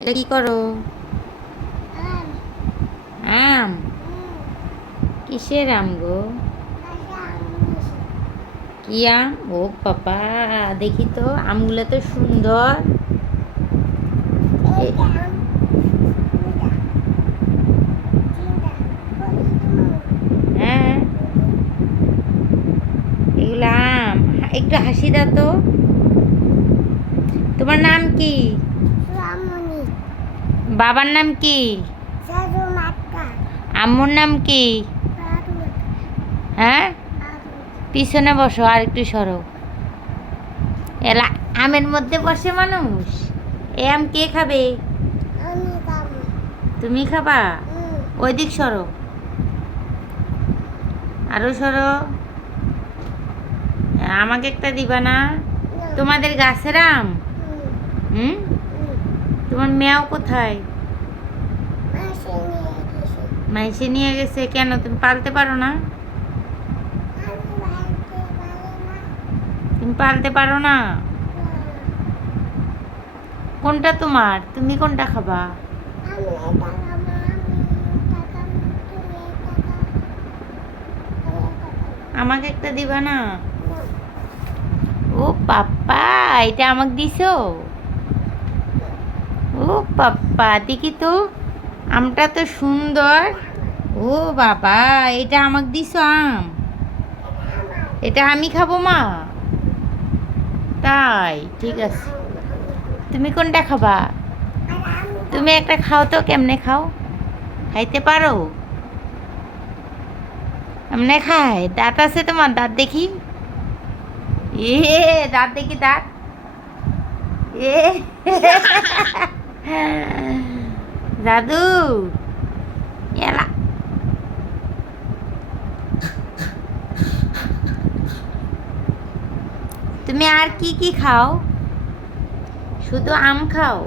এটা কি করো? আম? কিসের আম গো? কি আম? ও বাবা, দেখি তো আমগুলো তো সুন্দর। এ- হ্যাঁ, এগুলো আম। একটু হাসি দাও তো। তোমার নাম কি? বাবার নাম কি? আম্মুর নাম কি? হ্যাঁ, পিছনে বসো, আর একটু সরো। এলা আমের মধ্যে বসে মানুষ। এ আম কে খাবে? তুমি খাবা? ওই দিক সরো, আরো সরো। আমাকে একটা দিবা না? তোমাদের গাছের আম? হুম, তোমার মেয়াও কোথায়? মাইসে নিয়ে গেছে কেন? তুমি পালতে পারো না? তুমি পালতে পারো না? কোনটা তোমার? তুমি কোনটা খাবা? আমাকে একটা দিবা না? ও পাপ্পা, এটা আমাকে দিছো? ও পাপ্পা, দেখি তো, আমটা তো সুন্দর। ও বাবা, এটা আমাকে দিছো আম? এটা আমি খাবো মা? তাই, ঠিক আছে। তুমি কোনটা খাবা? তুমি একটা খাও তো, কেমনে খাও? খাইতে পারো? এমনে খায়? দাঁত আছে তোমার? দাঁত দেখি। এ, দাঁত দেখি, দাঁত। এ দাদু, এলা। তুমি আর কি কি খাও? শুধু আম খাও?